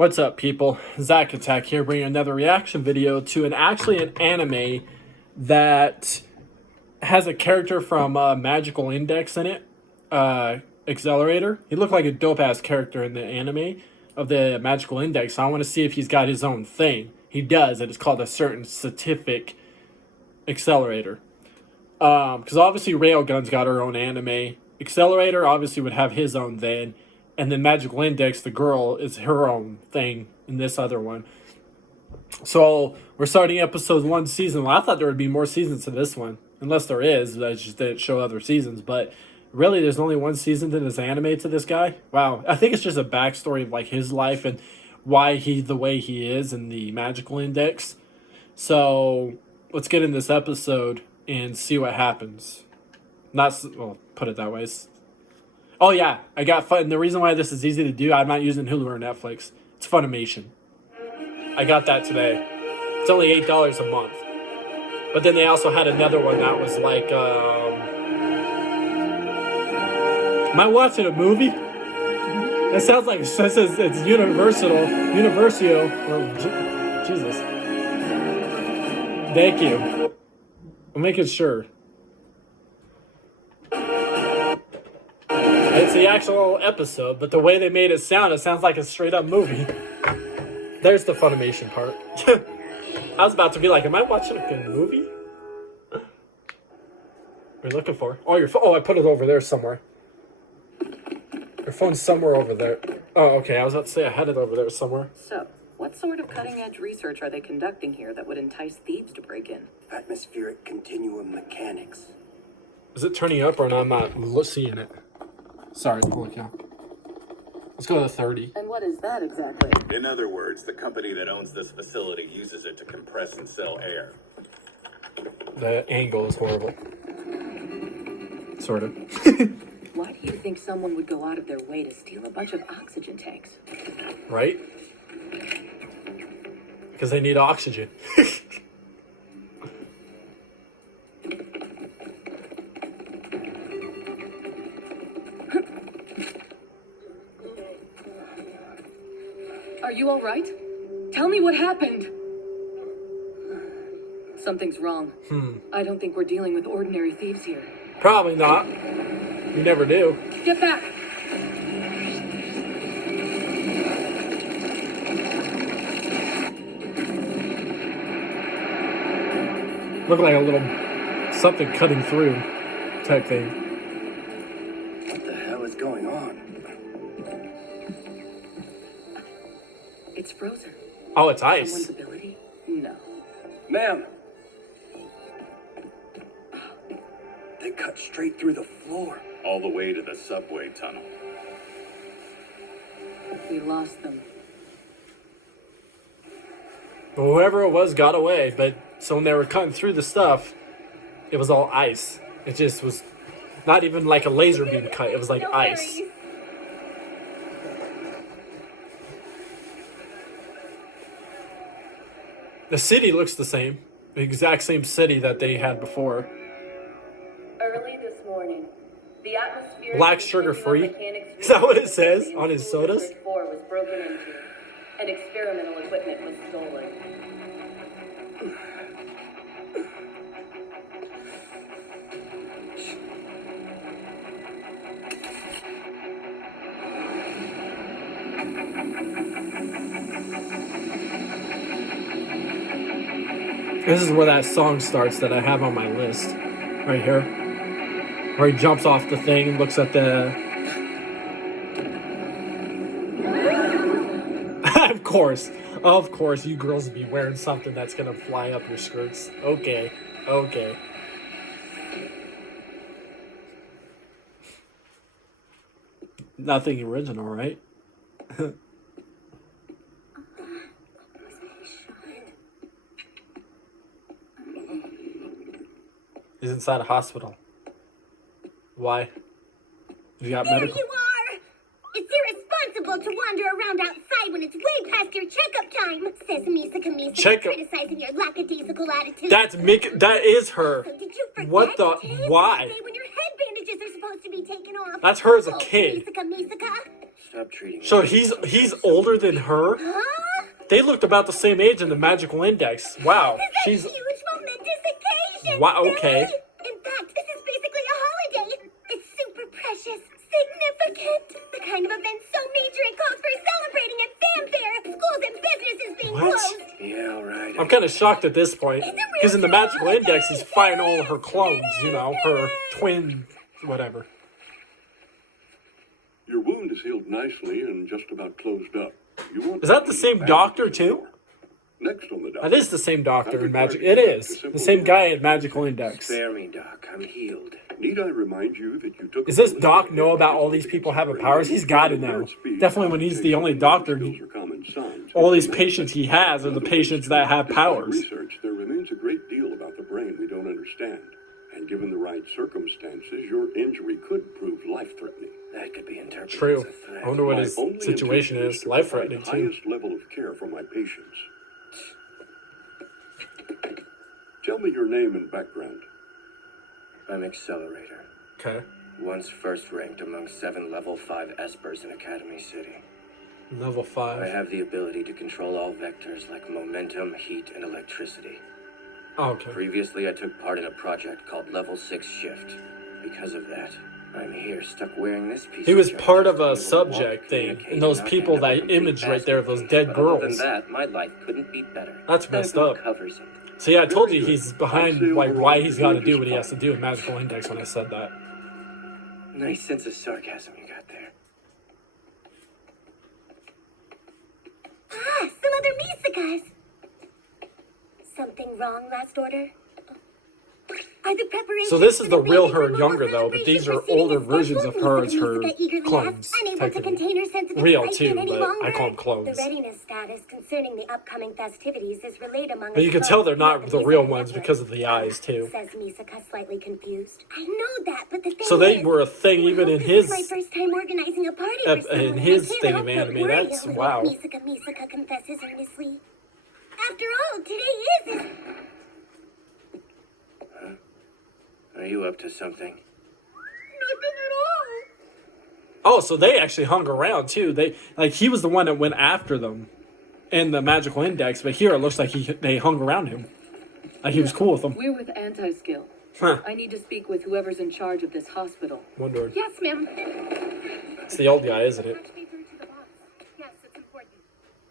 What's up, people? Zach Attack here, bringing another reaction video to an anime that has a character from Magical Index in it. Accelerator. He looked like a dope-ass character in the anime of the Magical Index. I want to see if he's got his own thing. He does, and it's called a certain scientific accelerator. Because obviously Railgun's got her own anime. Accelerator obviously would have his own then. And then Magical Index, the girl, is her own thing in this other one. So we're starting episode 1, season 1. I thought there would be more seasons to this one. Unless there is. I just didn't show other seasons. But really, there's only one season to this anime to this guy. Wow. I think it's just a backstory of like his life and why he's the way he is in the Magical Index. So let's get in this episode and see what happens. Well, put it that way. Oh yeah, I got fun. The reason why this is easy to do, I'm not using Hulu or Netflix. It's Funimation. I got that today. It's only $8 a month. But then they also had another one that was like, am I watching a movie? It sounds like it says it's Universal, or Jesus. Thank you. I'm making sure. It's the actual episode, but the way they made it sounds like a straight up movie. There's the Funimation part. I was about to be like, am I watching a good movie? What are you looking for? Oh, your phone. Oh, I put it over there somewhere. Your phone's somewhere over there. Oh, okay. I was about to say I had it over there somewhere. So, what sort of cutting-edge research are they conducting here that would entice thieves to break in? Atmospheric continuum mechanics. Is it turning up or I'm not seeing it? Sorry, holy cow. Let's go to 30. And what is that exactly? In other words, the company that owns this facility uses it to compress and sell air. The angle is horrible. Sort of. Why do you think someone would go out of their way to steal a bunch of oxygen tanks? Right? Because they need oxygen. Are you all right? Tell me what happened. Something's wrong. I don't think we're dealing with ordinary thieves here. Probably not. You never do. Get back! Look like a little something cutting through type thing. What the hell is going on? It's frozen. Oh, it's ice. Someone's ability? No. Ma'am! They cut straight through the floor. All the way to the subway tunnel. We lost them. Whoever it was got away, but so when they were cutting through the stuff, it was all ice. It just was not even like a laser beam cut. It was like ice. The city looks the same. The exact same city that they had before. Early this morning, the atmosphere Black sugar free? Is that what it says on his sodas? District 4 was broken into, and experimental equipment was stolen. This is where that song starts that I have on my list. Right here. Where he jumps off the thing and looks at the... Of course, you girls would be wearing something that's gonna fly up your skirts. Okay. Nothing original, right? He's inside a hospital. Why? You got medical... There you are! It's irresponsible to wander around outside when it's way past your checkup time, says Misaka Checkup. criticizing your lackadaisical attitude. That's That is her. So did you forget What the... today's Why? the day when your head bandages are supposed to be taken off? That's her as a Oh, kid. Misaka. Stop treating me So like he's some kind of older than her? Huh? They looked about the same age in the magical index. Wow. This is She's... a huge momentous occasion. Wow, okay. Billy. In fact, this is basically a holiday. It's super precious, significant. The kind of event so major it calls for celebrating and fanfare. Schools and businesses being What? closed. Yeah, all right. I'm kind of shocked at this point. It's a real Because in the magical holiday. index, he's fighting all her clones, you know, her twin, whatever. Your wound is healed nicely and just about closed up. You won't Is that the need same bandages doctor, too? anymore. Next on the docket. That is the same doctor in Magic. It is. The same guy in Magical Index. Spare me, Doc. I'm healed. Need I remind you that you took... Does this doc know about all these people having powers? He's got to know. Definitely when he's the only doctor. All these patients he has are the patients that have powers. Research, there remains a great deal about the brain we don't understand. And given the right circumstances, your injury could prove life-threatening. That could be interpreted True. as a threat. I wonder what My his only situation intention is. to Life-threatening, provide the too. highest level of care for my patients. Tell me your name and background. I'm Accelerator. Okay. Once first ranked among 7 level 5 espers in Academy City. Level I 5. have the ability to control all vectors like momentum, heat, and electricity. Oh, okay. Previously, I took part in a project called Level 6 Shift. Because of that, I'm here stuck wearing this piece He was of part junk of a just to be able to walk, subject thing. communicate, And those not people end up a that complete image right there, those dead basket case. But other girls. than that, my life couldn't be better. That's Better messed go up. cover something. See, I told you he's behind, like, why he's got to do what he has to do in Magical Index when I said that. Nice sense of sarcasm you got there. Ah, some other Misicas. Something wrong, last order? Are the preparations So this is for the real basic her removal younger, though, but these are celebration older proceeding versions as of her as scheduled? her Misika eagerly clones, asked, unable to technically. contain her sense of Real, excitement too, any but longer. I call them clones. The readiness status concerning the upcoming festivities is relayed among But you us can tell both they're via not the Misika real ones network. because of the eyes, too. Says Misika, slightly confused. I know that, but the thing So they is, were a thing even in his... This is my first time organizing a party for someone, in and his I can't thing help of but anime. worry That's... a little. wow. Misika confesses earnestly. After all, today is his... Are you up to something? Nothing at all. Oh, so they actually hung around, too. They... Like, he was the one that went after them in the Magical Index, but here it looks like they hung around him. Like, he was cool with them. We're with Anti-Skill. Huh. I need to speak with whoever's in charge of this hospital. Wonder. Yes, ma'am. It's the old guy, isn't it? Yes, it's important.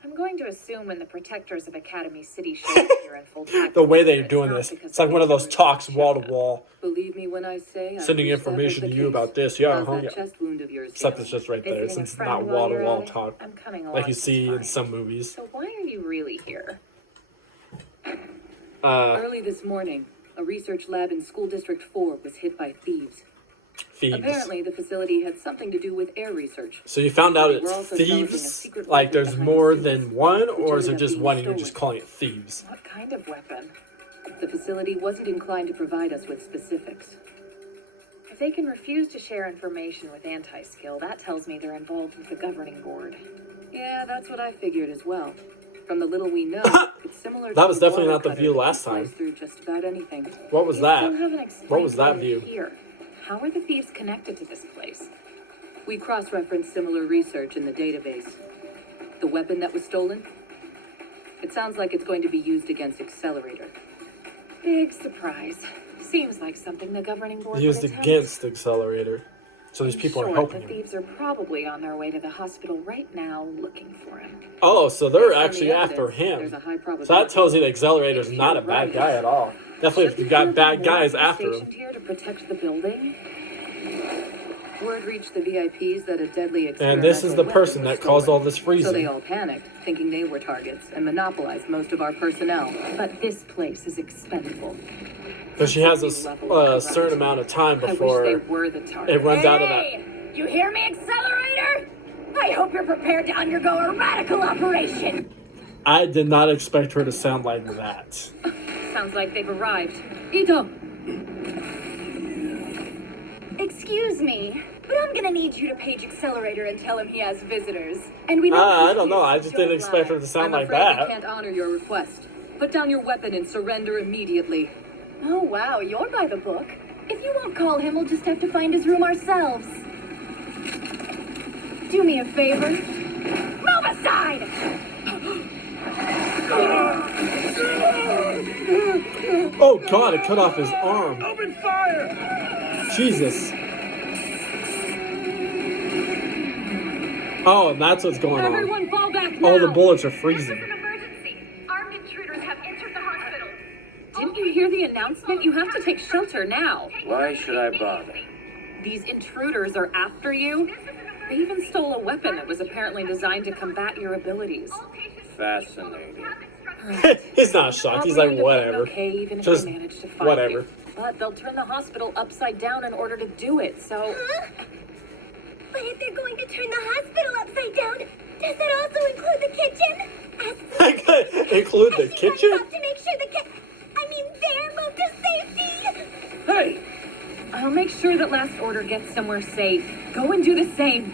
I'm going to assume when the protectors of Academy City show up here in full tactical The way they're gear, doing it's this. not because It's like one of those they talks wall to checked wall. Believe me when I say I'm Sending pleased that information was to the you case. about this. Yeah, How's huh? that Yeah. chest wound of yours Except healing? it's just right there. Visiting a Since it's friend not while wall to you're wall at it? talk. I'm coming along Like you just see in fine. some movies. So why are you really here? Early this morning, a research lab in School District 4 was hit by thieves. Thieves. Apparently, the facility had something to do with air research. So you found out We're it's also developing a thieves? secret Like weapon there's behind more the than scenes, one? which Or is it ended up just being one and you're stolen. just calling it thieves? What kind of weapon? The facility wasn't inclined to provide us with specifics. If they can refuse to share information with Anti-Skill, that tells me they're involved with the governing board. Yeah, that's what I figured as well. From the little we know, it's similar That to was a definitely water not the cutter view that last can slice time. through just about anything. What was You that? still haven't explained What was that why view? they're here. How are the thieves connected to this place? We cross-referenced similar research in the database. The weapon that was stolen? It sounds like it's going to be used against Accelerator. Big surprise. Seems like something the governing board Used would attempt. against Accelerator. So these In people are short, helping the him. thieves are probably on their way to the hospital right now looking for him. Oh, so they're Based on the actually after evidence, him. there's a high probability. So that tells you that Accelerator's not a bad guy at all. Definitely if you got bad guys after him. Stationed here to protect the building. Word reached the VIPs that a deadly And this is the experimental person weapon was that caused stolen. all this So they freezing. all panicked, thinking they were targets, and monopolized most of our personnel. But this place is expendable. But she has a certain amount of time I wish they before were the target. it runs out of that. You hear me, Accelerator? I hope you're prepared to undergo a radical operation. I did not expect her to sound like that. Sounds like they've arrived. Ito! Excuse me, but I'm gonna need you to page Accelerator and tell him he has visitors. And we know I don't know. I just didn't expect her to sound I'm like afraid we that. can't honor your request. Put down your weapon and surrender immediately. Oh wow, you're by the book. If you won't call him, we'll just have to find his room ourselves. Do me a favor. Move aside! Oh god, it cut off his arm. Open fire! Jesus. Oh, and that's what's going on. Everyone fall back now! All the bullets are freezing. emergency. Armed intruders have entered the hospital. Didn't you hear the announcement? You have to take shelter now. Why should I bother? These intruders are after you. They even stole a weapon that was apparently designed to combat your abilities. Fascinating. He's not shocked. He's like, whatever. Okay, even if Just they manage to find whatever. you. But they'll turn the hospital upside down in order to do it, so... Huh? But if they're going to turn the hospital upside down, does that also include the kitchen? Include the kitchen? Have to make sure they're moved to safety. Hey! I'll make sure that Last Order gets somewhere safe. Go and do the same.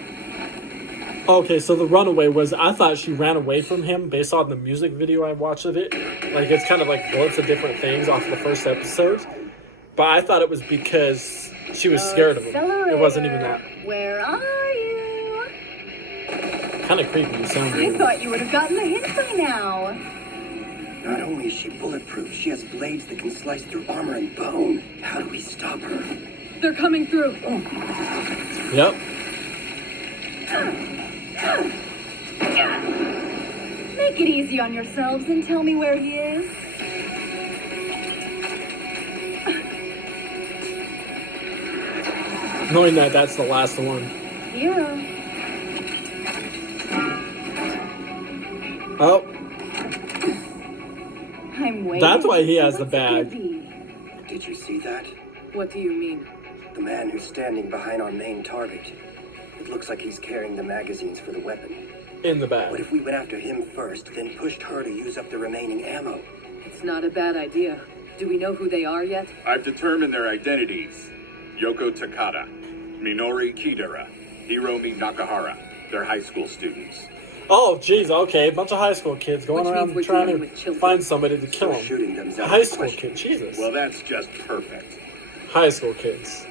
Okay, so the runaway was, I thought she ran away from him based on the music video I watched of it. Like, it's kind of like bullets of different things off the first episode. But I thought it was because she was scared of him. It wasn't even that. Where are you? Kind of creepy, you sound I weird. thought you would have gotten the hint by now. Not only is she bulletproof, she has blades that can slice through armor and bone. How do we stop her? They're coming through. Yep. Make it easy on yourselves and tell me where he is. Knowing that that's the last one. Here. Oh, I'm waiting. that's why he has to the see what's bag. gonna be. Did you see that? What do you mean? The man who's standing behind our main target. It looks like he's carrying the magazines for the weapon. In the What bag. if we went after him first, then pushed her to use up the remaining ammo? It's not a bad idea. Do we know who they are yet? I've determined their identities. Yoko Takada, Minori Kidara, Hiromi Nakahara. They're high school students. Oh, jeez, okay. A bunch of high school kids going Which around means we're trying dealing to with children. find somebody to kill So them. shooting them's out High of the school question. kids, Jesus. Well, that's just perfect. High school kids.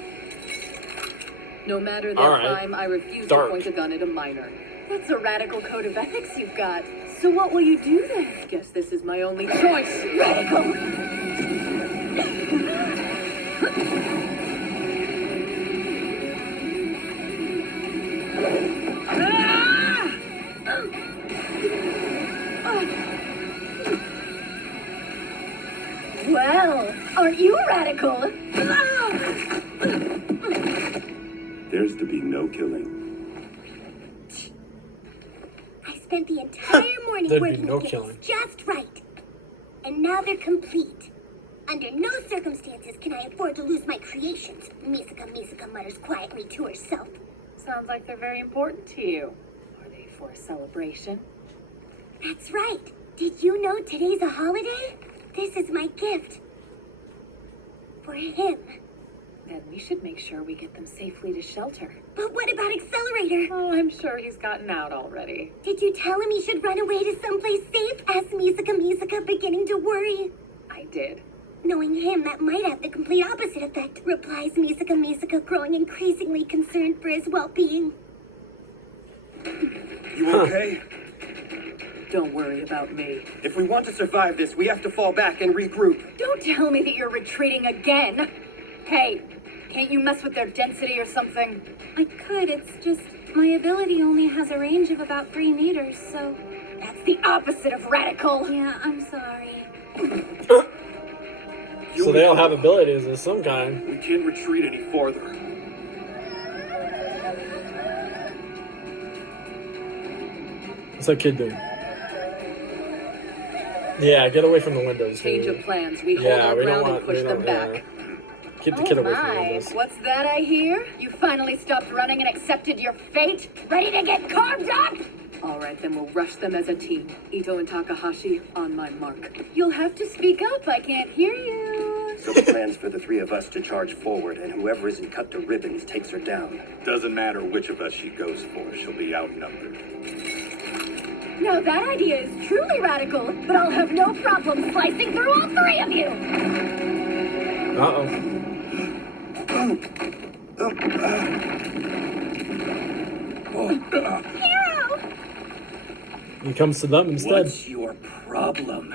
No matter their All right. crime, I refuse Dark. to point a gun at a minor. That's a radical code of ethics you've got. So what will you do then? Guess this is my only choice. Radical! Well, aren't you radical? There's to be no killing. I spent the entire morning There'd be working no to get killing. this just right. And now they're complete. Under no circumstances can I afford to lose my creations. Misaka mutters quietly to herself. Sounds like they're very important to you. Are they for a celebration? That's right. Did you know today's a holiday? This is my gift. For him. Then we should make sure we get them safely to shelter. But what about Accelerator? Oh, I'm sure he's gotten out already. Did you tell him he should run away to someplace safe? Asked Misaka, beginning to worry. I did. Knowing him, that might have the complete opposite effect, replies Misaka, growing increasingly concerned for his well-being. You okay? Don't worry about me. If we want to survive this, we have to fall back and regroup. Don't tell me that you're retreating again. Hey, can't you mess with their density or something? I could, it's just my ability only has a range of about 3 meters, so... That's the opposite of radical. Yeah, I'm sorry. So they all have abilities of some kind. We can't retreat any farther. What's that kid doing? Yeah, get away from the windows. Change dude. of plans. We hold Yeah, our we don't ground and want. push We them don't. back. Yeah. Keep the kid away from the windows. What's that I hear? You finally stopped running and accepted your fate? Ready to get carved up? All right, then we'll rush them as a team. Ito and Takahashi, on my mark. You'll have to speak up. I can't hear you. So the plan's for the 3 of us to charge forward, and whoever isn't cut to ribbons takes her down. Doesn't matter which of us she goes for, she'll be outnumbered. Now that idea is truly radical, but I'll have no problem slicing through all 3 of you. Uh-oh. Hero! He comes to them instead. What's your problem?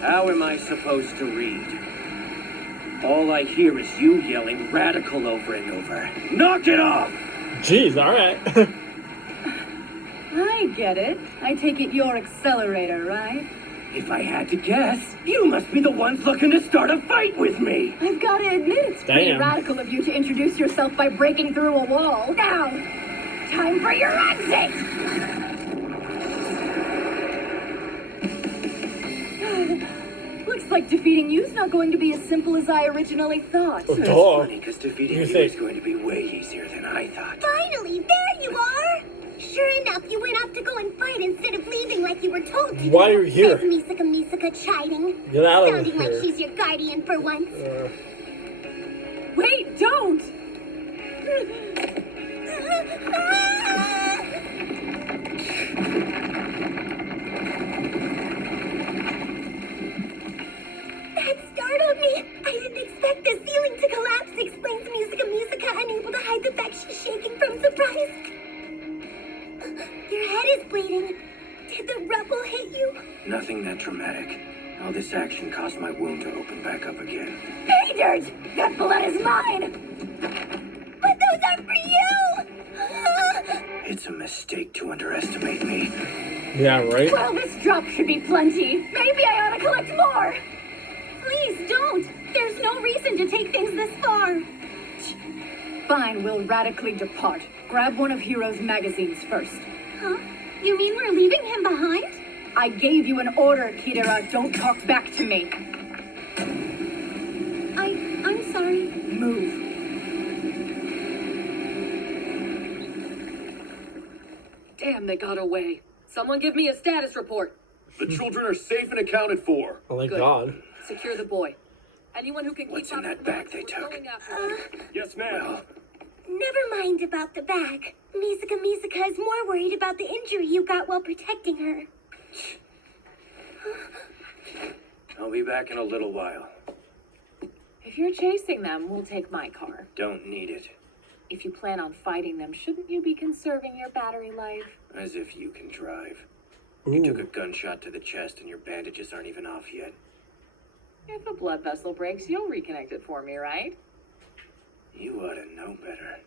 How am I supposed to read? All I hear is you yelling radical over and over. Knock it off! Jeez, alright. I get it. I take it you're Accelerator, right? If I had to guess, you must be the ones looking to start a fight with me! I've got to admit, it's pretty Damn. radical of you to introduce yourself by breaking through a wall. Now, time for your exit! Looks like defeating you's not going to be as simple as I originally thought. Oh, That's duh. funny, because defeating You you think- is going to be way easier than I thought. Finally, there you are! Sure enough, you went off to go and fight instead of leaving like you were told to. Why are you here? Says Misaka chiding. Get out of Sounding like here. she's your guardian for once. Wait, don't! That startled me. I didn't expect the ceiling to collapse, explains Misaka, unable to hide the fact she's shaking from surprise. Your head is bleeding. Did the rubble hit you? Nothing that dramatic. All this action caused my wound to open back up again. Pay dirt! That blood is mine! But those are for you! It's a mistake to underestimate me. Yeah, right? Well, this drop should be plenty. Maybe I ought to collect more. Please don't. There's no reason to take things this far. Fine, we'll radically depart. Grab one of Hero's magazines first. Huh? You mean we're leaving him behind? I gave you an order, Kidera. Don't talk back to me. I'm sorry. Move. Damn, they got away. Someone give me a status report. The children are safe and accounted for. Oh my Good. god. Secure the boy. Anyone who can What's keep in up that with bag us, they we're took? going after them. Yes, ma'am. Never mind about the bag. Misaka is more worried about the injury you got while protecting her. I'll be back in a little while. If you're chasing them, we'll take my car. Don't need it. If you plan on fighting them, shouldn't you be conserving your battery life? As if you can drive. You took a Ooh. gunshot to the chest and your bandages aren't even off yet. If a blood vessel breaks, you'll reconnect it for me, right? You ought to know better.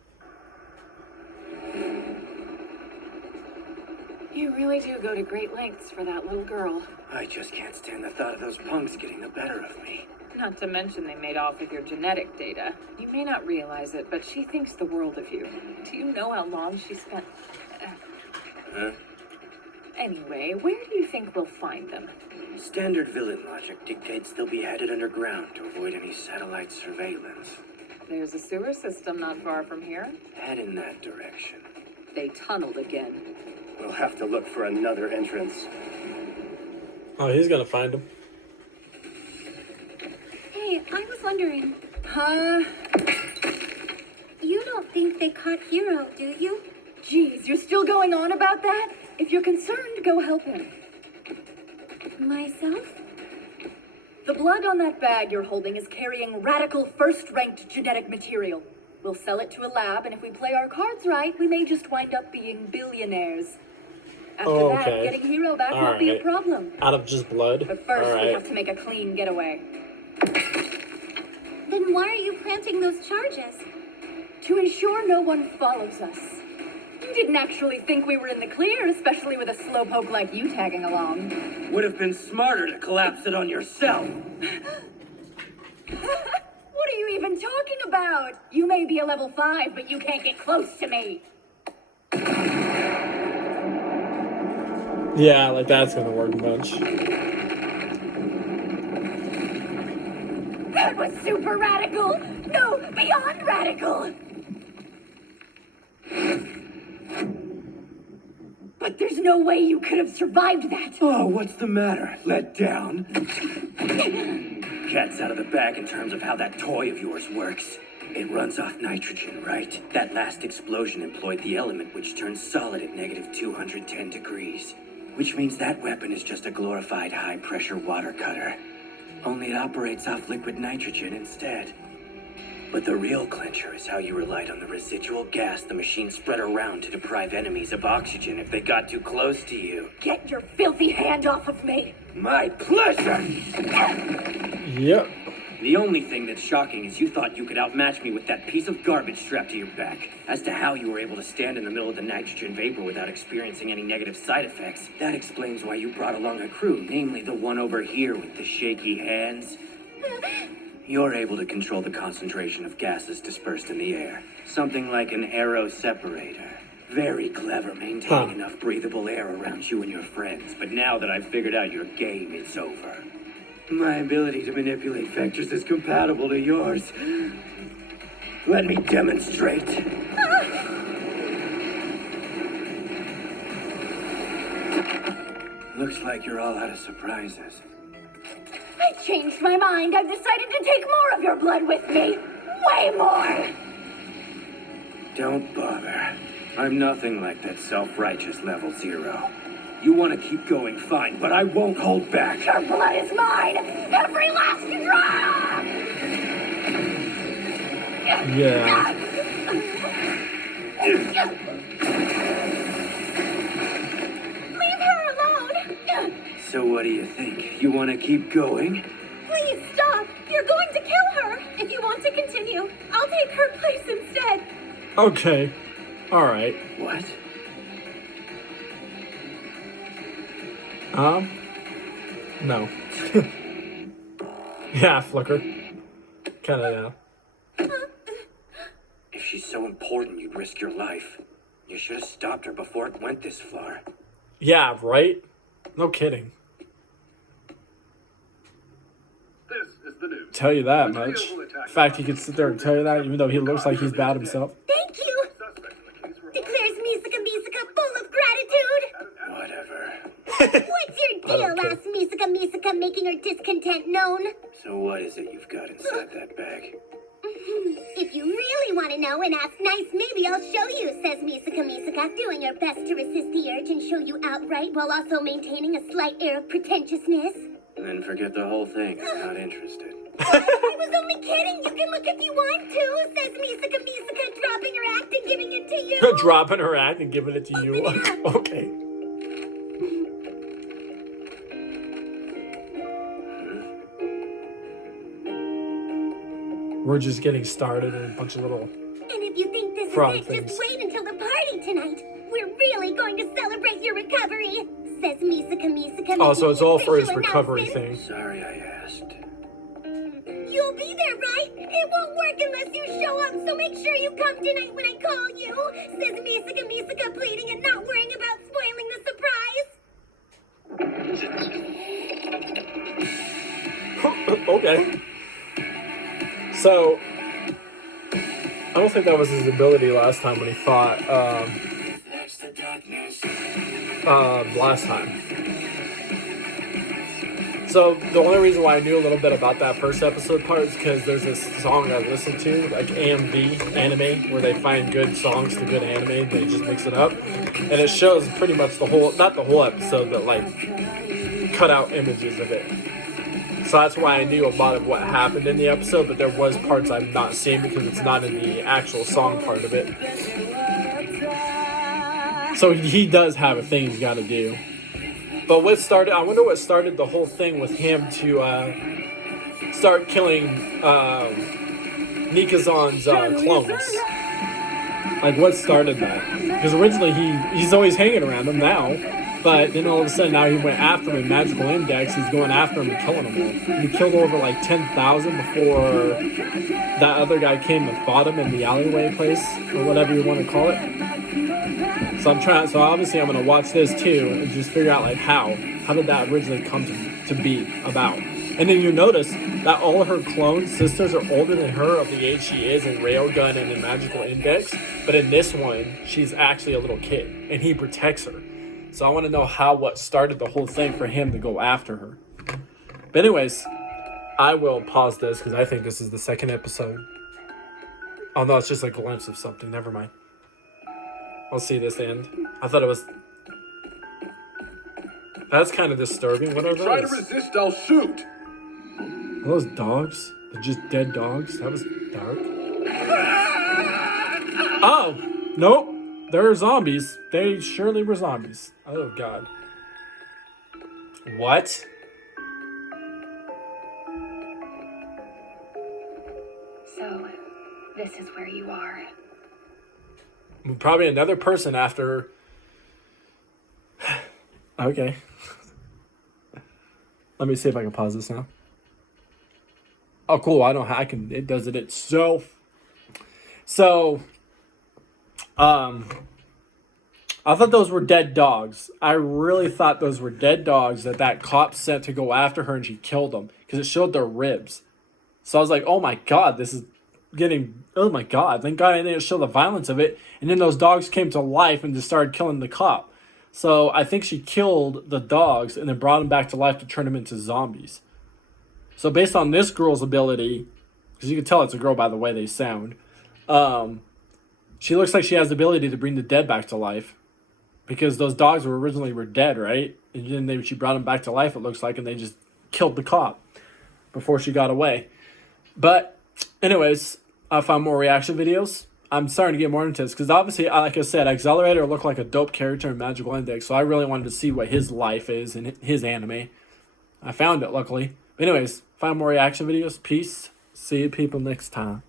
You really do go to great lengths for that little girl. I just can't stand the thought of those punks getting the better of me. Not to mention they made off with your genetic data. You may not realize it, but she thinks the world of you. Do you know how long she spent... Huh? Anyway, where do you think we'll find them? Standard villain logic dictates they'll be headed underground to avoid any satellite surveillance. There's a sewer system not far from here. Head in that direction. They tunneled again. We'll have to look for another entrance. Oh, he's gonna find him. Hey, I was wondering, Huh? you don't think they caught Hero, do you? Jeez, you're still going on about that? If you're concerned, go help him. Myself? The blood on that bag you're holding is carrying radical first-ranked genetic material. We'll sell it to a lab, and if we play our cards right, we may just wind up being billionaires. After that, Okay. getting Hero back All won't be a right. problem. Out of just blood? But first, we Alright. have to make a clean getaway. Then why are you planting those charges? To ensure no one follows us. You didn't actually think we were in the clear, especially with a slowpoke like you tagging along. Would have been smarter to collapse it on yourself. What are you even talking about? You may be a level 5, but you can't get close to me. Yeah, like that's gonna work much. That was super radical! No, beyond radical! But there's no way you could have survived that. Oh, what's the matter? Let down? Cat's out of the bag in terms of how that toy of yours works. It runs off nitrogen, right? That last explosion employed the element which turns solid at negative 210 degrees. Which means that weapon is just a glorified high-pressure water cutter. Only it operates off liquid nitrogen instead. But the real clincher is how you relied on the residual gas the machine spread around to deprive enemies of oxygen if they got too close to you. Get your filthy hand off of me! My pleasure! Yep. The only thing that's shocking is you thought you could outmatch me with that piece of garbage strapped to your back. As to how you were able to stand in the middle of the nitrogen vapor without experiencing any negative side effects, that explains why you brought along a crew, namely the one over here with the shaky hands. You're able to control the concentration of gases dispersed in the air. Something like an aero separator. Very clever maintaining enough breathable air around you and your friends. But now that I've figured out your game, it's over. My ability to manipulate vectors is compatible to yours. Let me demonstrate. Looks like you're all out of surprises. I changed my mind. I've decided to take more of your blood with me. Way more! Don't bother. I'm nothing like that self-righteous level 0. You want to keep going, fine, but I won't hold back. Your blood is mine! Every last drop! Yeah. Leave her alone! So what do you think? You want to keep going? Please stop! You're going to kill her! If you want to continue, I'll take her place instead. Okay. Alright. What? No. Yeah, Flicker. Kinda, yeah. If she's so important you'd risk your life, you should have stopped her before it went this far. Yeah, right? No kidding. This is the news. Tell you that much. In fact, he could sit there and tell you that even though he looks like he's bad himself. Thank you! Declares Misaka full of gratitude! Whatever. What's your deal? Okay. Asks Misaka making her discontent known. So what is it you've got inside that bag? If you really want to know and ask nice, maybe I'll show you, says Misaka, doing her best to resist the urge and show you outright while also maintaining a slight air of pretentiousness. Then forget the whole thing. I'm not interested. I was only kidding. You can look if you want to, says Misaka, dropping her act and giving it to you. Dropping her act and giving it to you. Okay. We're just getting started and a bunch of little... And if you think this Frog is it, things. just wait until the party tonight. We're really going to celebrate your recovery, says Misaka. Oh, so it's all for his official recovery announcement. thing. Sorry I asked. You'll be there, right? It won't work unless you show up, so make sure you come tonight when I call you, says Misaka, pleading and not worrying about spoiling the surprise. Okay. So, I don't think that was his ability last time when he fought, That's the darkness. last time. So, the only reason why I knew a little bit about that first episode part is because there's this song I listened to, like AMV, anime, where they find good songs to good anime, they just mix it up. And it shows pretty much the whole, not the whole episode, but like, cut out images of it. So that's why I knew a lot of what happened in the episode, but there was parts I'm not seeing because it's not in the actual song part of it. So he does have a thing he's got to do. But I wonder what started the whole thing with him to start killing Nikazan's clones. Like, what started that? Because originally he's always hanging around him now. But then all of a sudden now he went after him in Magical Index. He's going after him and killing them all. And he killed over like 10,000 before that other guy came and fought him in the alleyway place, or whatever you want to call it. So obviously I'm going to watch this too and just figure out like how did that originally come to be about. And then you notice that all her clone sisters are older than her of the age she is in Railgun and in Magical Index. But in this one, she's actually a little kid and he protects her. So I want to know what started the whole thing for him to go after her. But anyways, I will pause this because I think this is the second episode. Oh no, it's just a glimpse of something. Never mind. I'll see this end. I thought it was... That's kind of disturbing. What are those? Try to resist, I'll shoot. Are those dogs? They're just dead dogs? That was dark. Oh, nope. They're zombies. They surely were zombies. Oh, God. What? So, this is where you are. Probably another person after. Okay. Let me see if I can pause this now. Oh, cool. I can. It does it itself. So, I thought those were dead dogs. I really thought those were dead dogs that cop sent to go after her, and she killed them because it showed their ribs. So I was like, oh my God, this is getting, oh my God. Thank God I didn't show the violence of it. And then those dogs came to life and just started killing the cop. So I think she killed the dogs and then brought them back to life to turn them into zombies. So based on this girl's ability, because you can tell it's a girl by the way they sound, she looks like she has the ability to bring the dead back to life. Because those dogs were dead, right? And then she brought them back to life, it looks like, and they just killed the cop before she got away. But anyways, I found more reaction videos. I'm starting to get more into this because obviously, like I said, Accelerator looked like a dope character in Magical Index, so I really wanted to see what his life is in his anime. I found it, luckily. But anyways, find more reaction videos. Peace. See you people next time.